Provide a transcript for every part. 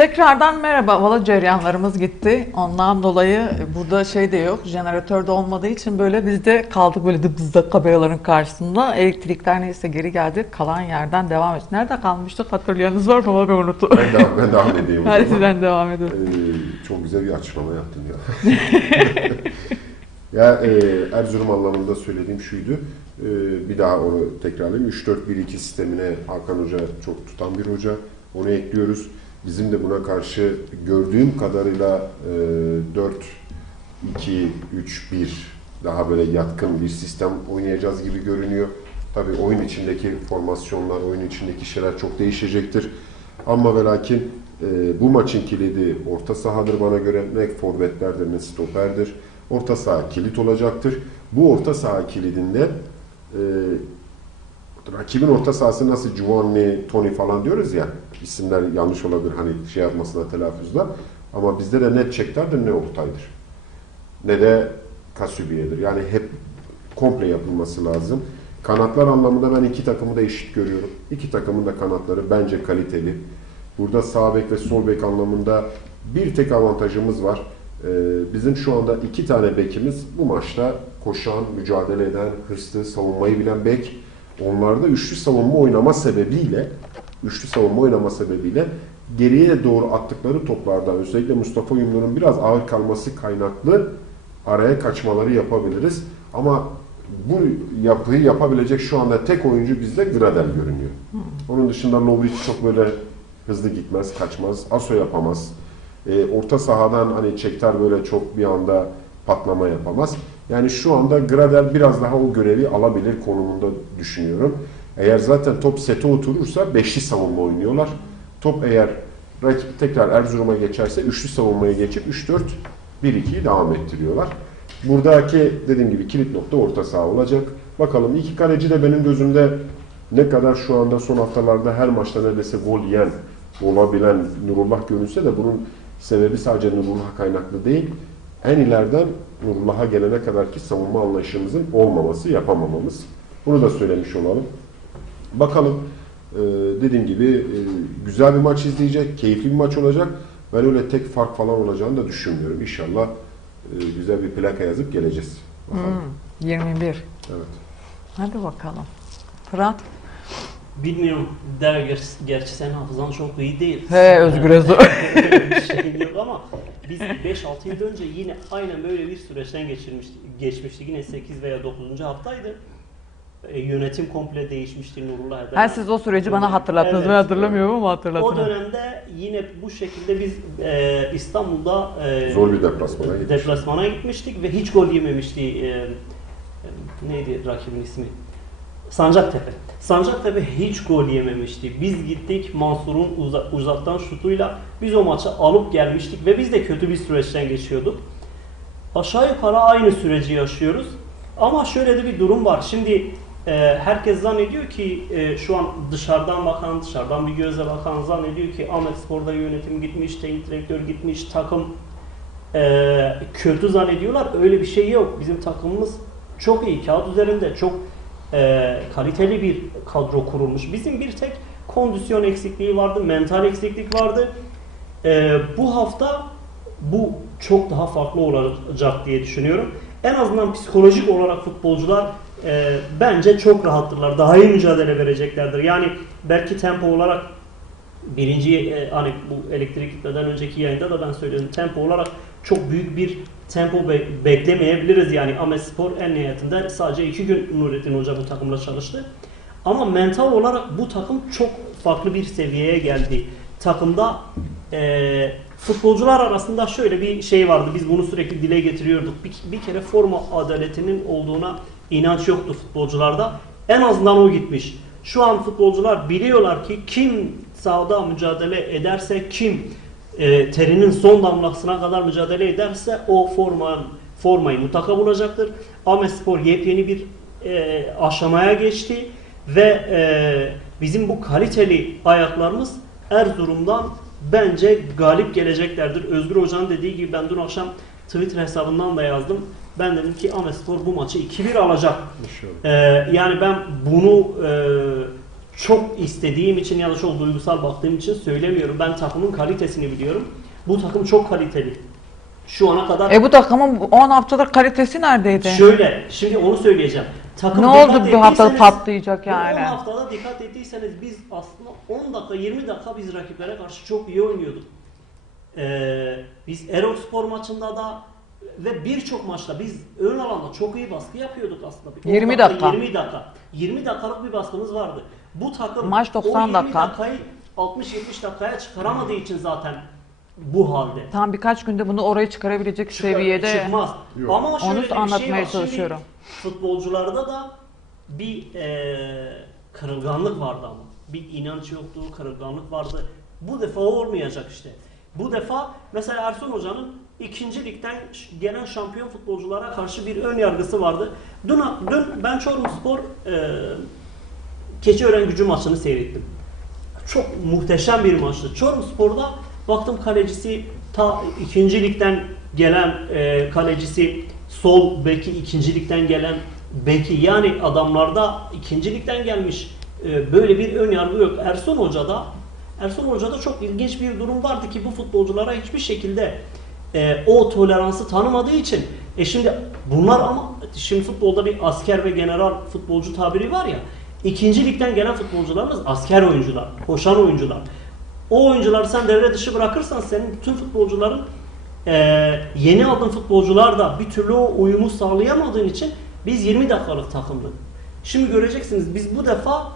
Tekrardan merhaba. Valla ceryanlarımız gitti. Ondan dolayı burada şey de yok. Jeneratör de olmadığı için böyle biz de kaldık böyle dıbızda kameraların karşısında. Elektrikler neyse geri geldi. Kalan yerden devam et. Nerede kalmıştık hatırlayanınız var mı? Ben unuttum. Ben devam, ben devam edeyim. Hadi sizden devam edin. Ee, çok güzel bir açıklama yaptın ya. ya e, Erzurum anlamında söylediğim şuydu. E, bir daha onu tekrarlayayım. 3-4-1-2 sistemine Hakan Hoca çok tutan bir hoca. Onu ekliyoruz. Bizim de buna karşı gördüğüm kadarıyla e, 4-2-3-1 daha böyle yatkın bir sistem oynayacağız gibi görünüyor. Tabii oyun içindeki formasyonlar, oyun içindeki şeyler çok değişecektir. Ama ve lakin e, bu maçın kilidi orta sahadır bana göre. Ne forvetlerdir ne stoperdir. Orta saha kilit olacaktır. Bu orta saha kilidinde e, rakibin orta sahası nasıl Giovanni, Tony falan diyoruz ya isimler yanlış olabilir hani şey yapmasına telaffuzda. Ama bizde de ne Çektar'dır ne Oktay'dır. Ne de Kasubiye'dir. Yani hep komple yapılması lazım. Kanatlar anlamında ben iki takımı da eşit görüyorum. İki takımın da kanatları bence kaliteli. Burada sağ bek ve sol bek anlamında bir tek avantajımız var. Ee, bizim şu anda iki tane bekimiz bu maçta koşan, mücadele eden, hırslı, savunmayı bilen bek. Onlarda üçlü savunma oynama sebebiyle üçlü savunma oynama sebebiyle geriye doğru attıkları toplarda özellikle Mustafa Yumlu'nun biraz ağır kalması kaynaklı araya kaçmaları yapabiliriz. Ama bu yapıyı yapabilecek şu anda tek oyuncu bizde Gradel görünüyor. Onun dışında Lovric çok böyle hızlı gitmez, kaçmaz. Aso yapamaz. E, orta sahadan hani Çektar böyle çok bir anda patlama yapamaz. Yani şu anda Gradel biraz daha o görevi alabilir konumunda düşünüyorum. Eğer zaten top sete oturursa beşli savunma oynuyorlar. Top eğer rakip tekrar Erzurum'a geçerse üçlü savunmaya geçip 3-4-1-2'yi devam ettiriyorlar. Buradaki dediğim gibi kilit nokta orta saha olacak. Bakalım iki kaleci de benim gözümde ne kadar şu anda son haftalarda her maçta neredeyse gol yiyen, olabilen Nurullah görünse de bunun sebebi sadece Nurullah'a kaynaklı değil. En ileriden Nurullah'a gelene kadar ki savunma anlayışımızın olmaması, yapamamamız. Bunu da söylemiş olalım. Bakalım e, dediğim gibi e, güzel bir maç izleyecek, keyifli bir maç olacak. Ben öyle tek fark falan olacağını da düşünmüyorum. İnşallah e, güzel bir plaka yazıp geleceğiz. Bakalım. Hmm, 21. Evet. Hadi bakalım. Fırat. Bilmiyorum. Der ger gerçi senin hafızan çok iyi değil. He Özgür bir şeyim yok ama biz 5-6 yıl önce yine aynen böyle bir süreçten geçirmiş, geçmiştik. Yine 8 veya 9. haftaydı. E, yönetim komple değişmişti Nurullah Eder. Ha siz o süreci bana hatırlattınız. Ben Evet. hatırlamıyorum ama O hatırlatın. dönemde yine bu şekilde biz e, İstanbul'da e, Zor bir deplasmana gitmiş. deplasmana gitmiştik ve hiç gol yememişti. E, neydi rakibin ismi? Sancaktepe. Sancaktepe hiç gol yememişti. Biz gittik Mansur'un uza- uzaktan şutuyla biz o maçı alıp gelmiştik ve biz de kötü bir süreçten geçiyorduk. Aşağı yukarı aynı süreci yaşıyoruz. Ama şöyle de bir durum var. Şimdi e, herkes zannediyor ki e, şu an dışarıdan bakan, dışarıdan bir gözle bakan zannediyor ki Ahmet Spor'da yönetim gitmiş, teknik direktör gitmiş, takım e, kötü zannediyorlar. Öyle bir şey yok. Bizim takımımız çok iyi. Kağıt üzerinde çok e, kaliteli bir kadro kurulmuş. Bizim bir tek kondisyon eksikliği vardı, mental eksiklik vardı. E, bu hafta bu çok daha farklı olacak diye düşünüyorum. En azından psikolojik olarak futbolcular e, bence çok rahattırlar. Daha iyi mücadele vereceklerdir. Yani belki tempo olarak birinci e, hani bu elektrik gitmeden önceki yayında da ben söyledim. Tempo olarak çok büyük bir tempo be- beklemeyebiliriz. Yani Ahmet Spor en nihayetinde sadece iki gün Nurettin Hoca bu takımla çalıştı. Ama mental olarak bu takım çok farklı bir seviyeye geldi. Takımda e, futbolcular arasında şöyle bir şey vardı. Biz bunu sürekli dile getiriyorduk. Bir, bir kere forma adaletinin olduğuna inanç yoktu futbolcularda. En azından o gitmiş. Şu an futbolcular biliyorlar ki kim sahada mücadele ederse, kim e, terinin son damlasına kadar mücadele ederse o forma formayı mutlaka bulacaktır. Ahmet Spor yepyeni bir e, aşamaya geçti ve e, bizim bu kaliteli ayaklarımız Erzurum'dan bence galip geleceklerdir. Özgür Hoca'nın dediği gibi ben dün akşam Twitter hesabından da yazdım. Ben dedim ki Ahmet Spor bu maçı 2-1 alacak. Ee, yani ben bunu e, çok istediğim için ya da çok duygusal baktığım için söylemiyorum. Ben takımın kalitesini biliyorum. Bu takım çok kaliteli. Şu ana kadar E bu takımın 10 haftadır kalitesi neredeydi? şöyle şimdi onu söyleyeceğim. Takım ne oldu bir hafta ettiyseniz- patlayacak bu 10 yani? haftada dikkat ettiyseniz biz aslında 10 dakika 20 dakika biz rakiplere karşı çok iyi oynuyorduk. Ee, biz Erol maçında da ve birçok maçta biz ön alanda çok iyi baskı yapıyorduk aslında. Bir 10 20 dakika. 20 dakika. 20 dakikalık bir baskımız vardı. Bu takım Maç 90 o 20 dakika. dakikayı 60-70 dakikaya çıkaramadığı için zaten bu halde. Tam birkaç günde bunu oraya çıkarabilecek Çıkar- seviyede çıkmaz. Yok. Ama şöyle Onu bir şey anlatmaya var. Şimdi çalışıyorum. futbolcularda da bir eee kırılganlık vardı ama. Bir inanç yoktu, kırılganlık vardı. Bu defa olmayacak işte. Bu defa mesela Ersun Hoca'nın ikinci ligden gelen şampiyon futbolculara karşı bir ön yargısı vardı. Dün, dün ben Çorumspor eee Keçiören gücü maçını seyrettim. Çok muhteşem bir maçtı. Çorumspor'da baktım kalecisi ta ikinci ligden gelen e, kalecisi sol beki ikinci ligden gelen beki yani adamlarda ikinci ligden gelmiş e, böyle bir ön yargı yok. Ersun Hoca'da Ersun Hoca'da çok ilginç bir durum vardı ki bu futbolculara hiçbir şekilde e, o toleransı tanımadığı için e şimdi bunlar ama şimdi futbolda bir asker ve general futbolcu tabiri var ya ikinci ligden gelen futbolcularımız asker oyuncular, koşan oyuncular. O oyuncuları sen devre dışı bırakırsan senin bütün futbolcuların e, yeni aldığın futbolcular da bir türlü o uyumu sağlayamadığın için biz 20 dakikalık takımdık. Şimdi göreceksiniz biz bu defa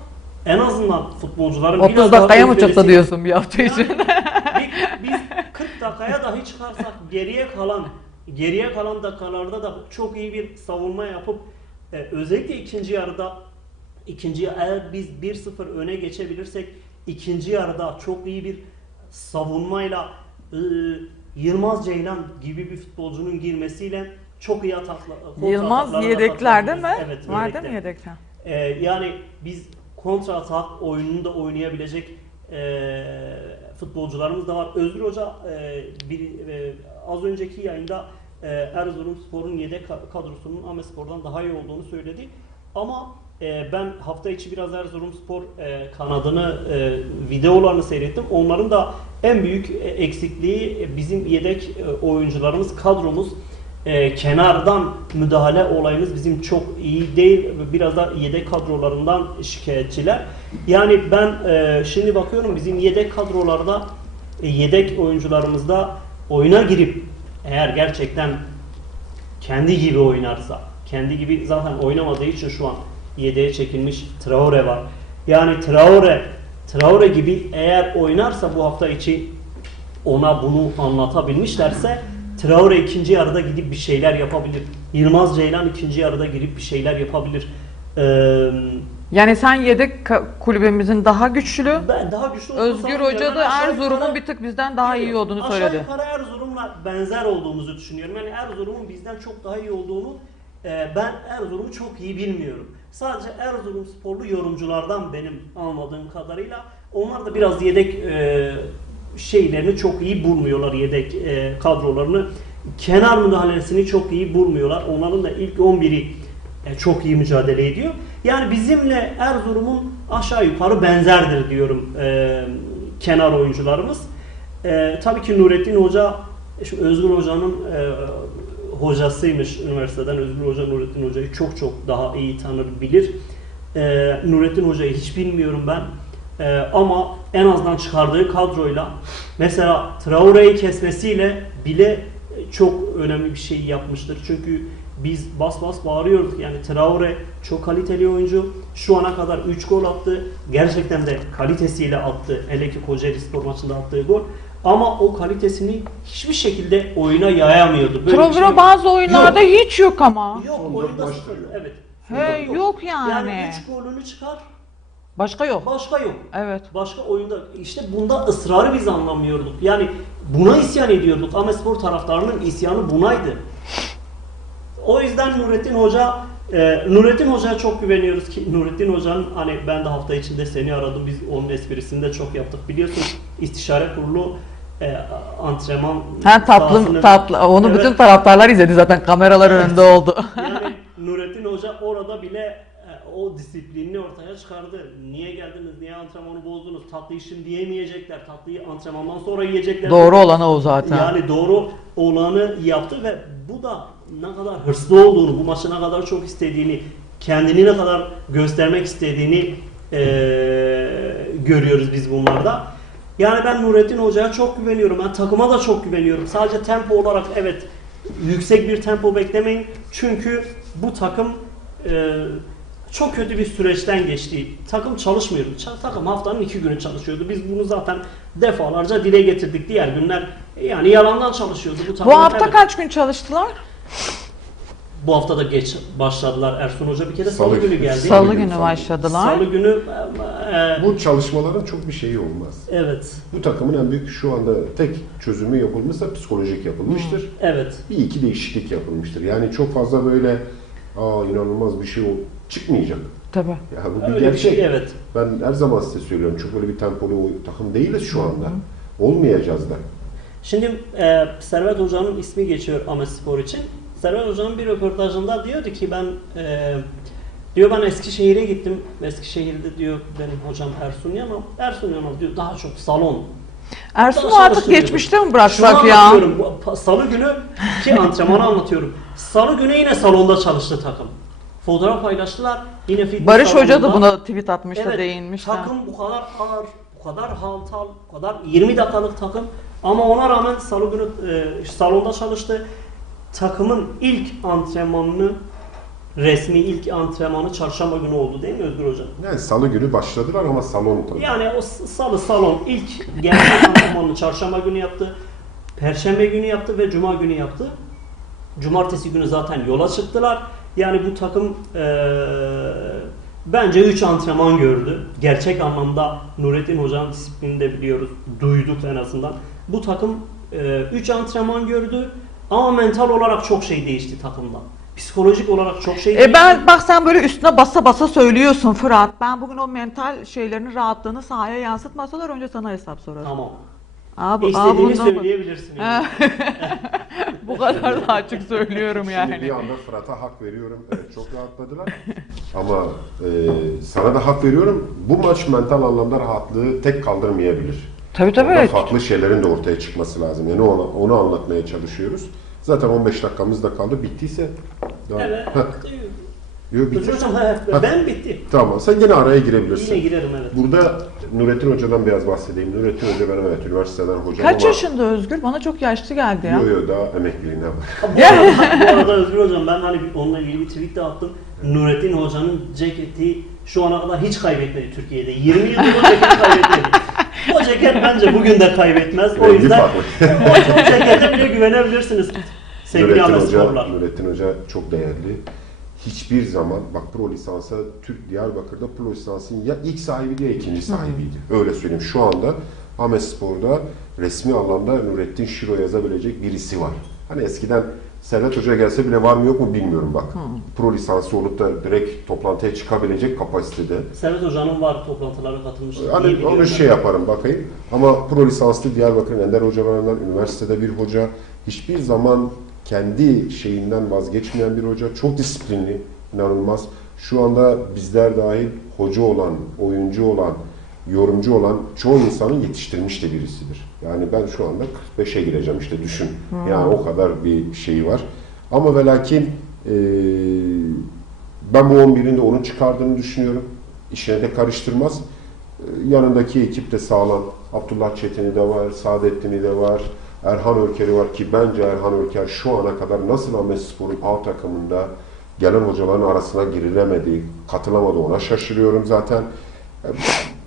en azından futbolcuların 30 biraz daha dakikaya mı çıktı diyorsun bir hafta için? yani biz, biz 40 dakikaya dahi çıkarsak geriye kalan geriye kalan dakikalarda da çok iyi bir savunma yapıp e, özellikle ikinci yarıda ikinci eğer biz 1-0 öne geçebilirsek ikinci yarıda çok iyi bir savunmayla e, Yılmaz Ceylan gibi bir futbolcunun girmesiyle çok iyi atakla Yılmaz yedeklerde mi? Evet, Var değil yedekte. mi yedekte? Ee, yani biz kontra atak oyununu da oynayabilecek e, futbolcularımız da var. Özgür Hoca e, bir, e, az önceki yayında e, Erzurumspor'un yedek ka- kadrosunun Ahmetspor'dan daha iyi olduğunu söyledi. Ama e, ben hafta içi biraz Erzurumspor e, kanadını e, videolarını seyrettim. Onların da en büyük e, eksikliği e, bizim yedek oyuncularımız, kadromuz kenardan müdahale olayımız bizim çok iyi değil. Biraz da yedek kadrolarından şikayetçiler. Yani ben şimdi bakıyorum bizim yedek kadrolarda yedek oyuncularımızda oyuna girip eğer gerçekten kendi gibi oynarsa, kendi gibi zaten oynamadığı için şu an yedeğe çekilmiş Traore var. Yani Traore, Traore gibi eğer oynarsa bu hafta içi ona bunu anlatabilmişlerse Traore ikinci yarıda gidip bir şeyler yapabilir. Yılmaz Ceylan ikinci yarıda girip bir şeyler yapabilir. Ee, Yani sen yedek kulübümüzün daha güçlü, ben daha güçlü Özgür. Hoca da aşağı Erzurum'un bir tık bizden daha iyi olduğunu Aşağı söyledi. yukarı Erzurum'la benzer olduğumuzu düşünüyorum. Yani Erzurum'un bizden çok daha iyi olduğunu ben Erzurum'u çok iyi bilmiyorum. Sadece Erzurum sporlu yorumculardan benim anladığım kadarıyla onlar da biraz yedek e, şeylerini çok iyi bulmuyorlar yedek e, kadrolarını. Kenar müdahalesini çok iyi bulmuyorlar. Onların da ilk 11'i e, çok iyi mücadele ediyor. Yani bizimle Erzurum'un aşağı yukarı benzerdir diyorum e, kenar oyuncularımız. E, tabii ki Nurettin Hoca, şu Özgür Hoca'nın e, hocasıymış üniversiteden. Özgür Hoca Nurettin Hoca'yı çok çok daha iyi tanır, bilir. E, Nurettin Hoca'yı hiç bilmiyorum ben. E, ama en azından çıkardığı kadroyla mesela Traore'yi kesmesiyle bile çok önemli bir şey yapmıştır. Çünkü biz bas bas bağırıyorduk. Yani Traore çok kaliteli oyuncu. Şu ana kadar 3 gol attı. Gerçekten de kalitesiyle attı. Hele ki Kocaeli Spor maçında attığı gol. Ama o kalitesini hiçbir şekilde oyuna yayamıyordu. Böyle bir şey- bazı oyunlarda hiç yok ama. Yok Son oyunda dört sıfır. Evet. He yok yani. Yani 3 golünü çıkar. Başka yok. Başka yok. Evet. Başka oyunda işte bunda ısrarı biz anlamıyorduk. Yani buna isyan ediyorduk. Ahmetspor taraftarının isyanı bunaydı. O yüzden Nurettin Hoca e, Nurettin Hoca'ya çok güveniyoruz ki Nurettin Hoca'nın hani ben de hafta içinde seni aradım. Biz onun esprisini de çok yaptık. Biliyorsun istişare kurulu e, antrenman Ha tatlı sahasını- tatlı. Onu Evet. bütün taraftarlar izledi zaten kameralar önünde oldu. Yani Nurettin Hoca orada bile e, o disiplinini ortaya çıkardı. Niye geldiniz, niye antrenmanı bozdunuz, tatlıyı şimdi yemeyecekler, tatlıyı antrenmandan sonra yiyecekler. Doğru olanı o zaten. Yani doğru olanı yaptı ve bu da ne kadar hırslı olduğunu, bu maçı ne kadar çok istediğini, kendini ne kadar göstermek istediğini eee, görüyoruz biz bunlarda. Yani ben Nurettin Hoca'ya çok güveniyorum. Ben takıma da çok güveniyorum. Sadece tempo olarak evet yüksek bir tempo beklemeyin. Çünkü bu takım eee, çok kötü bir süreçten geçti. Takım çalışmıyordu. Ça- Takım haftanın iki günü çalışıyordu. Biz bunu zaten defalarca dile getirdik. Diğer günler yani yalandan çalışıyordu. Bu, Bu takım hafta evet. kaç gün çalıştılar? Bu hafta da geç başladılar. Ersun Hoca bir kere salı, Salı- günü geldi. Salı günü günü salı. başladılar. Salı günü e, Bu çalışmaların çok bir şeyi olmaz. evet. Bu takımın en büyük şu anda tek çözümü yapılmışsa psikolojik yapılmıştır. Evet. Bir iki değişiklik yapılmıştır. Yani çok fazla böyle aa inanılmaz bir şey çıkmayacak. Tabii. Ya bu bir Öyle bir gerçek. şey evet. Ben her zaman size söylüyorum çok böyle bir tempolu takım değiliz şu anda. Olmayacağız da. Şimdi e, Servet Hoca'nın ismi geçiyor Ahmetspor için. Servet Hoca'nın bir röportajında diyordu ki ben e, diyor ben Eskişehir'e gittim. Eskişehir'de diyor benim hocam Ersun Yanal. Ersun Yanal diyor daha çok salon. Ersun'u Daha artık geçmişte mi bıraksak ya? anlatıyorum. Salı günü ki antrenmanı anlatıyorum. Salı günü yine salonda çalıştı takım. Fotoğraf paylaştılar. Yine fitness Barış Hoca da salonunda. buna tweet atmış da Evet, değinmiş de. Takım bu kadar ağır, bu kadar hantal, bu kadar 20 dakikalık takım ama ona rağmen salı günü e, salonda çalıştı. Takımın ilk antrenmanını resmi ilk antrenmanı çarşamba günü oldu değil mi Özgür Hocam? Yani salı günü başladılar ama salon tabii. Yani o salı salon ilk gerçek antrenmanını çarşamba günü yaptı. Perşembe günü yaptı ve cuma günü yaptı. Cumartesi günü zaten yola çıktılar. Yani bu takım eee, bence 3 antrenman gördü. Gerçek anlamda Nurettin Hoca'nın disiplinini de biliyoruz. Duyduk en azından. Bu takım 3 antrenman gördü. Ama mental olarak çok şey değişti takımda. Psikolojik olarak çok şey değişti. E ben bak sen böyle üstüne basa basa söylüyorsun Fırat. Ben bugün o mental şeylerini rahatlığını sahaya yansıtmasalar önce sana hesap sorarım. Tamam. Abi, İstediğini söyleyebilirsin. yani. Bu kadar da açık söylüyorum Şimdi yani. bir anda Fırat'a hak veriyorum. Evet çok rahatladılar. Ama e, sana da hak veriyorum. Bu maç mental anlamda rahatlığı tek kaldırmayabilir. Tabii Orada tabii. farklı şeylerin de ortaya çıkması lazım. Yani onu, onu anlatmaya çalışıyoruz. Zaten 15 dakikamız da kaldı. Bittiyse daha... Evet. Heh, yok, bitti. Özgür Hocam he, ben bitti. Tamam sen gene araya girebilirsin. Yine girerim evet. Burada Nurettin Hoca'dan biraz bahsedeyim. Nurettin Hoca benim evet üniversiteden hocam Kaç ama... yaşında Özgür? Bana çok yaşlı geldi ya. Yok yok daha emekliliğine bak. Ha, Bu arada, bu arada Özgür Hocam ben hani onunla ilgili bir tweet de attım. Nurettin Hoca'nın ceketi şu ana kadar hiç kaybetmedi Türkiye'de. 20 yıldır ceketi kaybetmedi. O ceket bence bugün de kaybetmez. O yüzden o, cekete bile güvenebilirsiniz. Sevgili Nurettin Hoca. Nurettin Hoca çok değerli. Hiçbir zaman bak pro lisansa Türk Diyarbakır'da pro lisansın ya ilk sahibiydi ya ikinci sahibiydi. Öyle söyleyeyim. Şu anda Ahmet Spor'da resmi alanda Nurettin Şiro yazabilecek birisi var. Hani eskiden Servet Hoca gelse bile var mı yok mu bilmiyorum bak. Pro lisansı olup da direkt toplantıya çıkabilecek kapasitede. Servet Hoca'nın var toplantılara katılmıştı. Hani onu ben. şey yaparım bakayım. Ama pro lisanslı Diyarbakır'ın ender hocalarından, üniversitede bir hoca. Hiçbir zaman kendi şeyinden vazgeçmeyen bir hoca. Çok disiplinli, inanılmaz. Şu anda bizler dahil hoca olan, oyuncu olan, yorumcu olan çoğu insanın yetiştirmiş de birisidir. Yani ben şu anda 45'e gireceğim işte düşün. Yani o kadar bir şeyi var. Ama ve lakin eee, ben bu 11'in de onun çıkardığını düşünüyorum. İşine de karıştırmaz. Yanındaki ekip de sağlam. Abdullah Çetin'i de var, Saadettin'i de var, Erhan Örker'i var ki bence Erhan Örker şu ana kadar nasıl Ahmet Spor'un A takımında gelen hocaların arasına girilemedi, katılamadı ona şaşırıyorum zaten.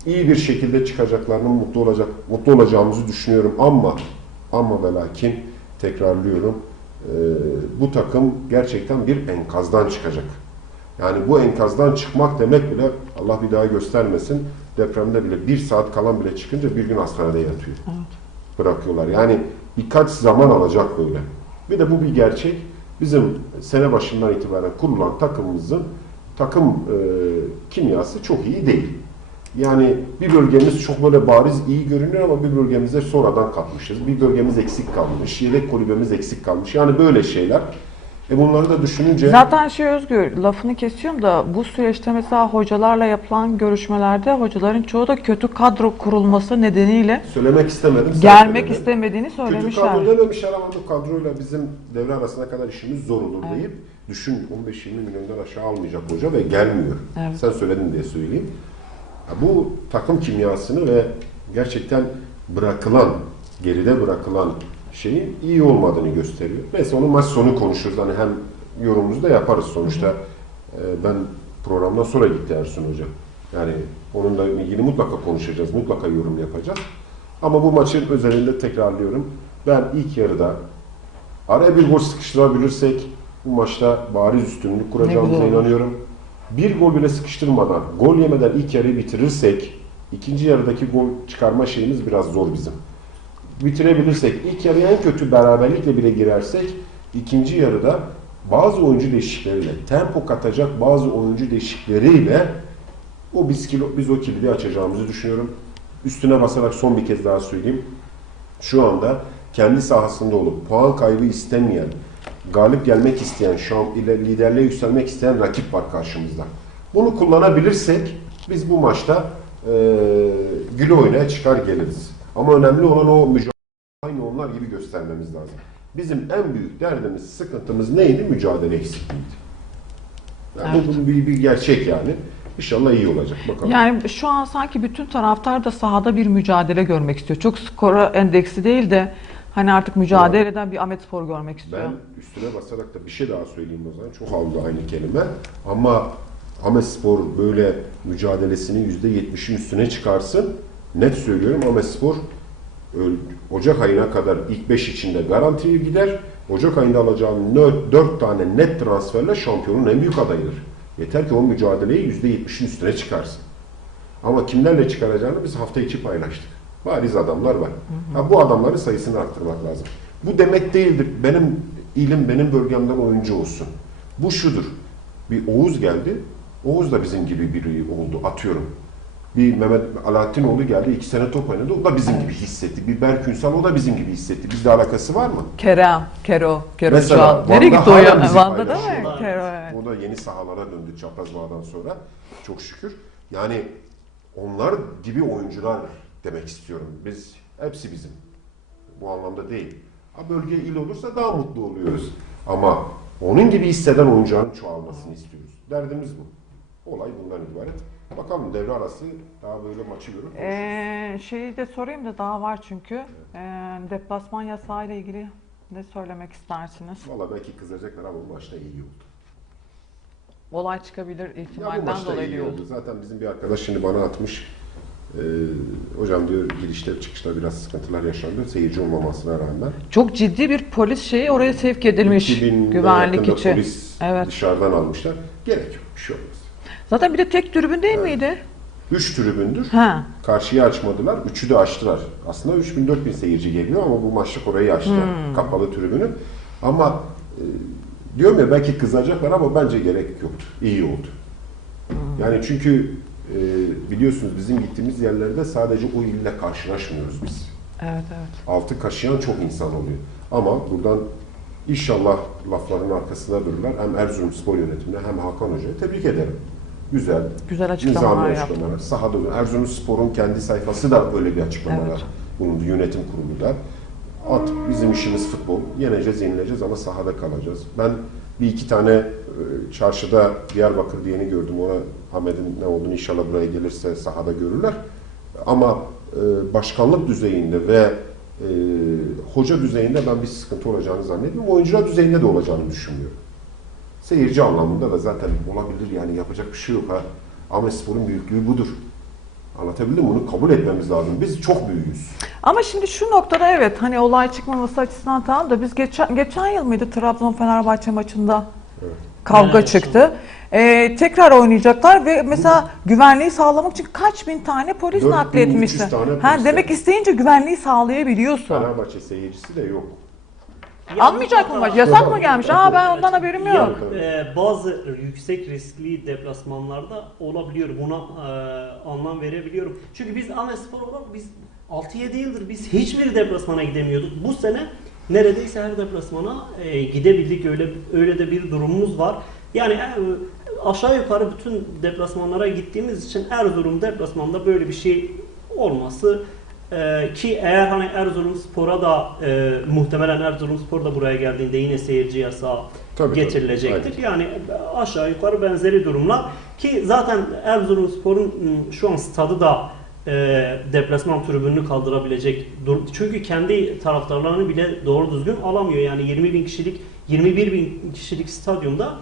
İyi bir şekilde çıkacaklarını mutlu olacak, mutlu olacağımızı düşünüyorum ama ama ve lakin tekrarlıyorum e, bu takım gerçekten bir enkazdan çıkacak. Yani bu enkazdan çıkmak demek bile Allah bir daha göstermesin depremde bile bir saat kalan bile çıkınca bir gün hastanede yatıyor. Bırakıyorlar. Yani birkaç zaman alacak böyle. Bir de bu bir gerçek. Bizim sene başından itibaren kurulan takımımızın takım e, kimyası çok iyi değil. Yani bir bölgemiz çok böyle bariz iyi görünüyor ama bir bölgemize sonradan katmışız. Bir bölgemiz eksik kalmış. Yedek kulübemiz eksik kalmış. Yani böyle şeyler. E bunları da düşününce Zaten şey Özgür, lafını kesiyorum da bu süreçte mesela hocalarla yapılan görüşmelerde hocaların çoğu da kötü kadro kurulması nedeniyle söylemek istemedim. gelmek istemediğini Kötü söylemişler. kadro dememişler ama bu kadroyla bizim devre arasına kadar işimiz zor olur deyip düşün 15-20 milyondan aşağı almayacak hoca ve gelmiyor. Evet. Sen söyledin diye söyleyeyim. Bu takım kimyasını ve gerçekten bırakılan, geride bırakılan şeyin iyi olmadığını gösteriyor. Neyse onu maç sonu konuşuruz. Hani hem yorumumuzu da yaparız sonuçta. Ee, Ben programdan sonra gitti Ersun Hoca. Yani onunla ilgili mutlaka konuşacağız, mutlaka yorum yapacağız. Ama bu maçın özelinde tekrarlıyorum. Ben ilk yarıda araya bir gol sıkıştırabilirsek bu maçta bariz üstünlük kuracağımıza inanıyorum. Bir gol bile sıkıştırmadan, gol yemeden ilk yarıyı bitirirsek ikinci yarıdaki gol çıkarma şeyimiz biraz zor bizim. Bitirebilirsek, ilk yarıya en kötü beraberlikle bile girersek ikinci yarıda bazı oyuncu değişiklikleriyle, tempo katacak bazı oyuncu değişiklikleriyle o biz, biz o kilidi açacağımızı düşünüyorum. Üstüne basarak son bir kez daha söyleyeyim. Şu anda kendi sahasında olup puan kaybı istemeyen, galip gelmek isteyen, şu an ile liderliğe yükselmek isteyen rakip var karşımızda. Bunu kullanabilirsek biz bu maçta eee gül oynaya çıkar geliriz. Ama önemli olan o mücadele aynı onlar gibi göstermemiz lazım. Bizim en büyük derdimiz, sıkıntımız neydi? Mücadele eksikliğiydi. Yani bu- bu bir, bir gerçek yani. İnşallah iyi olacak. Bakalım. Yani şu an sanki bütün taraftar da sahada bir mücadele görmek istiyor. Çok skora endeksi değil de hani artık mücadele eden bir Ahmet Spor görmek istiyor. Ben üstüne basarak da bir şey daha söyleyeyim o zaman. Çok aldı aynı kelime. Ama Amespor böyle mücadelesinin %70'in üstüne çıkarsın. Net söylüyorum Amespor öyle Ocak ayına kadar ilk 5 içinde garantiye gider. Ocak ayında alacağım 4 tane net transferle şampiyonun en büyük adayıdır. Yeter ki o mücadeleyi %70'in üstüne çıkarsın. Ama kimlerle çıkaracağını biz hafta içi paylaştık. Bariz adamlar var. Ha, bu adamların sayısını arttırmak lazım. Bu demek değildir. Benim ilim benim bölgemden oyuncu olsun. Bu şudur. Bir Oğuz geldi. Oğuz da bizim gibi biri oldu. Atıyorum. Bir Mehmet Alaaddinoğlu geldi. iki sene top oynadı. O da bizim gibi hissetti. Bir Berk Ünsal o da bizim gibi hissetti. Bizle alakası var mı? Kerem, Kero, Kero Mesela şu an. Nereye gitti o ya? Van'da mi? paylaşıyorlar. Kero evet. O da yeni sahalara döndü çapraz bağdan sonra. Çok şükür. Yani onlar gibi oyuncular demek istiyorum. Biz hepsi bizim. Bu anlamda değil. Ha bölge il olursa daha mutlu oluyoruz. Ama onun gibi hisseden oyuncuların çoğalmasını istiyoruz. Derdimiz bu. Olay bundan ibaret. Bakalım devre arası daha böyle maçı konuşuruz. Ee, şeyi de sorayım da daha var çünkü. Ee, deplasman yasağı ile ilgili ne söylemek istersiniz? Valla belki kızacaklar ama bu maçta iyi oldu. Olay çıkabilir Ya bu ihtimalden maçta dolayı iyi oldu. Zaten bizim bir arkadaş şimdi bana atmış. Ee, hocam diyor girişte çıkışta biraz sıkıntılar yaşandı. Seyirci olmamasına rağmen. Çok ciddi bir polis şeyi oraya sevk edilmiş 2000 güvenlik için. Polis Evet. dışarıdan almışlar. Gerek yok. Bir şey olmaz. Zaten bir de tek tribün değil Evet. miydi? Üç tribündür. Ha. Karşıyı açmadılar. Üçü de açtılar. Aslında 3000-4000 seyirci geliyor ama bu maçlık orayı açtılar. Hmm. Kapalı tribünü. Ama e, diyorum ya belki kızacaklar ama bence gerek yoktu. İyi oldu. Hmm. Yani çünkü e, biliyorsunuz bizim gittiğimiz yerlerde sadece o ille karşılaşmıyoruz biz. Evet evet. altı kaşıyan çok insan oluyor. Ama buradan inşallah lafların arkasında dururlar. Hem Erzurum Spor Yönetimine hem Hakan Hoca'ya tebrik ederim. Güzel, Güzel açıklamalar yaptı. Sahada Erzurum Spor'un kendi sayfası da böyle bir açıklamalar Evet. bulundu yönetim kurulu da. At bizim işimiz futbol. Yeneceğiz, yenileceğiz ama sahada kalacağız. Ben bir iki tane e, çarşıda Diyarbakır diyeni gördüm. Ona Ahmet'in ne olduğunu inşallah buraya gelirse sahada görürler. Ama e, başkanlık düzeyinde ve e, hoca düzeyinde ben bir sıkıntı olacağını zannetmiyorum. Oyuncular düzeyinde de olacağını düşünmüyorum. Seyirci anlamında da zaten olabilir yani yapacak bir şey yok ha. Ahmet Spor'un büyüklüğü budur. Anlatabildim mi? Bunu kabul etmemiz lazım. Biz çok büyüğüz. Ama şimdi şu noktada evet hani olay çıkmaması açısından tamam da biz geçen, geçen yıl mıydı Trabzon Fenerbahçe maçında Evet. kavga Evet, çıktı. Ee, tekrar oynayacaklar ve mesela güvenliği sağlamak için kaç bin tane polis 4300 nakletmişti. Ha, demek isteyince güvenliği sağlayabiliyorsun. Fenerbahçe seyircisi de yok. Almayacak mı maç? Yasak mı gelmiş? Aa ben ondan haberim yok. Ya, e, bazı yüksek riskli deplasmanlarda olabiliyor. Buna e, anlam verebiliyorum. Çünkü biz Ahmet Spor olarak biz 6-7 yıldır biz hiçbir deplasmana gidemiyorduk. Bu sene neredeyse her deplasmana e, gidebildik. Öyle öyle de bir durumumuz var. Yani e, aşağı yukarı bütün deplasmanlara gittiğimiz için Erzurum deplasmanda böyle bir şey olması e, ki eğer hani Erzurumspor'a da e, muhtemelen Erzurumspor da buraya geldiğinde yine seyirci yasağı Tabii, tabii. getirilecektir. Aynen. Yani aşağı yukarı benzeri durumlar ki zaten Erzurumspor'un ım, şu an stadı da e, deplasman tribününü kaldırabilecek durum. Çünkü kendi taraftarlarını bile doğru düzgün alamıyor. Yani 20 bin kişilik 21 bin kişilik stadyumda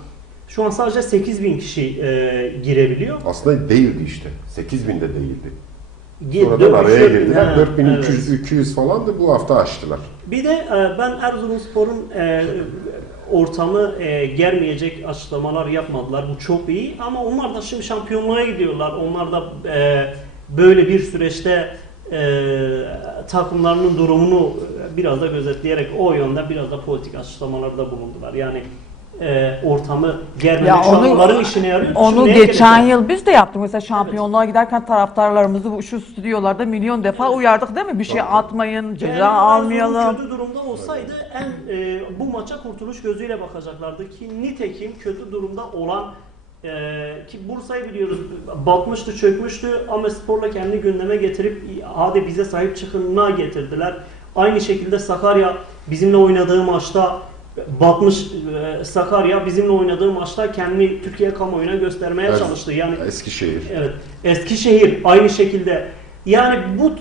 şu an sadece 8 bin kişi e, girebiliyor. Aslında değildi işte. 8000 de değildi. Gi- Sonradan araya girdiler. Ha, 4200 evet. 200 falan da bu hafta açtılar. Bir de e, ben Erzurumspor'un e, ortamı e, germeyecek açıklamalar yapmadılar. Bu çok iyi ama onlar da şimdi şampiyonluğa gidiyorlar. Onlar da e, böyle bir süreçte e, takımlarının durumunu biraz da gözetleyerek o yönde biraz da politik açıklamalarda bulundular. Yani e, ortamı germemek Ya şu onu- onların işine yarıyor. Onu geçen gelecek? yıl biz de yaptık. Mesela şampiyonluğa giderken taraftarlarımızı bu- şu stüdyolarda milyon defa uyardık değil mi? Bir şey atmayın, ceza Erzurum almayalım. kötü durumda olsaydı en e, bu maça kurtuluş gözüyle bakacaklardı ki nitekim kötü durumda olan e, ki Bursa'yı biliyoruz batmıştı çökmüştü ama sporla kendi gündeme getirip hadi bize sahip çıkınına getirdiler. Aynı şekilde Sakarya bizimle oynadığı maçta batmış e, Sakarya bizimle oynadığı maçta kendini Türkiye kamuoyuna göstermeye Evet. çalıştı. Yani Eskişehir. Evet. Eskişehir aynı şekilde. Yani bu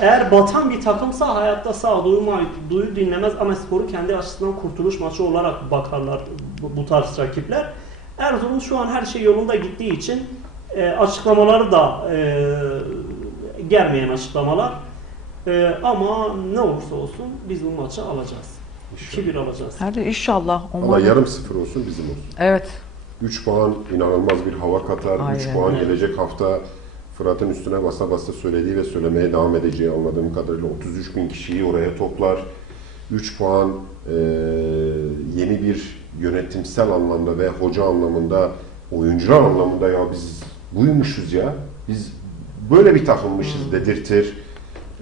eğer batan bir takımsa hayatta sağduyu duyu dinlemez ama sporu kendi açısından kurtuluş maçı olarak bakarlar bu, bu tarz rakipler. Erzurum şu an her şey yolunda gittiği için e, açıklamaları da e, gelmeyen açıklamalar. E, ama ne olursa olsun biz bu maçı alacağız. İnşallah. 2-1 alacağız. Hadi inşallah. Ama Umarım. yarım sıfır olsun bizim olsun. Evet. 3 puan inanılmaz bir hava katar. 3 Aynen. puan gelecek hafta Fırat'ın üstüne basa basa söylediği ve söylemeye devam edeceği anladığım kadarıyla 33 bin kişiyi oraya toplar. 3 puan eee, yeni bir yönetimsel anlamda ve hoca anlamında, oyuncular anlamında ya biz buymuşuz ya, biz böyle bir takımmışız dedirtir.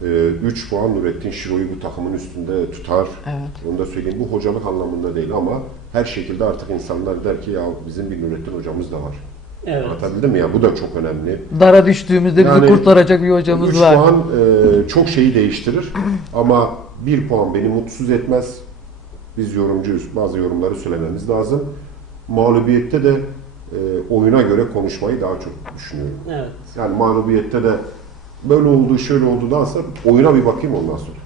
3 puan Nurettin Şiro'yu bu takımın üstünde tutar. Evet. Onu da söyleyeyim. Bu hocalık anlamında değil ama her şekilde artık insanlar der ki ya bizim bir Nurettin hocamız da var. Evet. Anlatabildim mi ya? Bu da çok önemli. Dara düştüğümüzde bizi Yani kurtaracak bir hocamız 3 var. puan e, çok şeyi değiştirir ama 1 puan beni mutsuz etmez. Biz yorumcuyuz. Bazı yorumları söylememiz lazım. Mağlubiyette de e, oyuna göre konuşmayı daha çok düşünüyorum. Evet. Yani mağlubiyette de böyle oldu, şöyle oldudansa oyuna bir bakayım ondan sonra.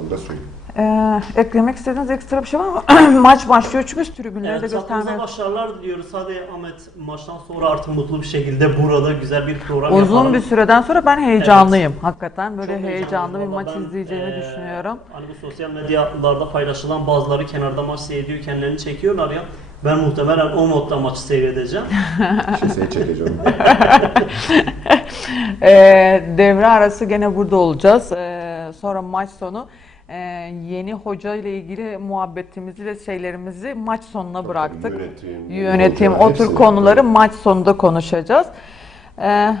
Onu da söyleyeyim. Ee, eklemek istediğiniz ekstra bir şey var mı? Maç başlıyor çünkü tribünleri Evet, de göstermeye... başarılar diliyoruz. Hadi Ahmet maçtan sonra artık mutlu bir şekilde burada güzel bir program yapalım. Uzun bir süreden sonra ben heyecanlıyım. Hakikaten böyle Çok heyecanlı bir maç ben, izleyeceğimi eee, düşünüyorum. Hani bu sosyal medyalarda paylaşılan bazıları kenarda maç seyrediyor, kendilerini çekiyorlar ya. Ben muhtemelen o modda maçı seyredeceğim. Keseyi çekeceğim. Ee, devre arası gene burada olacağız. Ee, sonra maç sonu ee, yeni hoca ile ilgili muhabbetimizi ve şeylerimizi maç sonuna bıraktık. Yönetim, Yönetim, o tür konuları maç sonunda konuşacağız. Ee,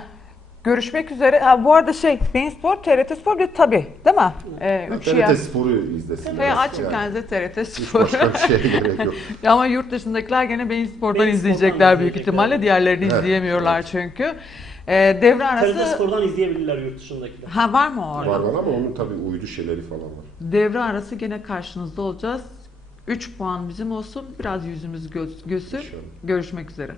görüşmek üzere. Ha, bu arada şey, Bein Spor, TRT Spor bir tabii değil mi? Ee, üç yer. TRT Spor'u izlesinler. Açık Yani kendinize TRT Hiç Spor. başka bir şeye gerek yok. Ya Ama yurt dışındakiler gene Bein Spor'dan Bein izleyecekler Spor'dan büyük ihtimalle. Diğerlerini Evet, izleyemiyorlar çünkü. Ee, devre TRT arası... Spor'dan izleyebilirler yurt dışındakiler. Ha var mı orada? Var var ama onun tabii uydu şeyleri falan var. Devre arası gene karşınızda olacağız. 3 puan bizim olsun. Biraz yüzümüz gö- göğsür. İnşallah. Görüşmek üzere.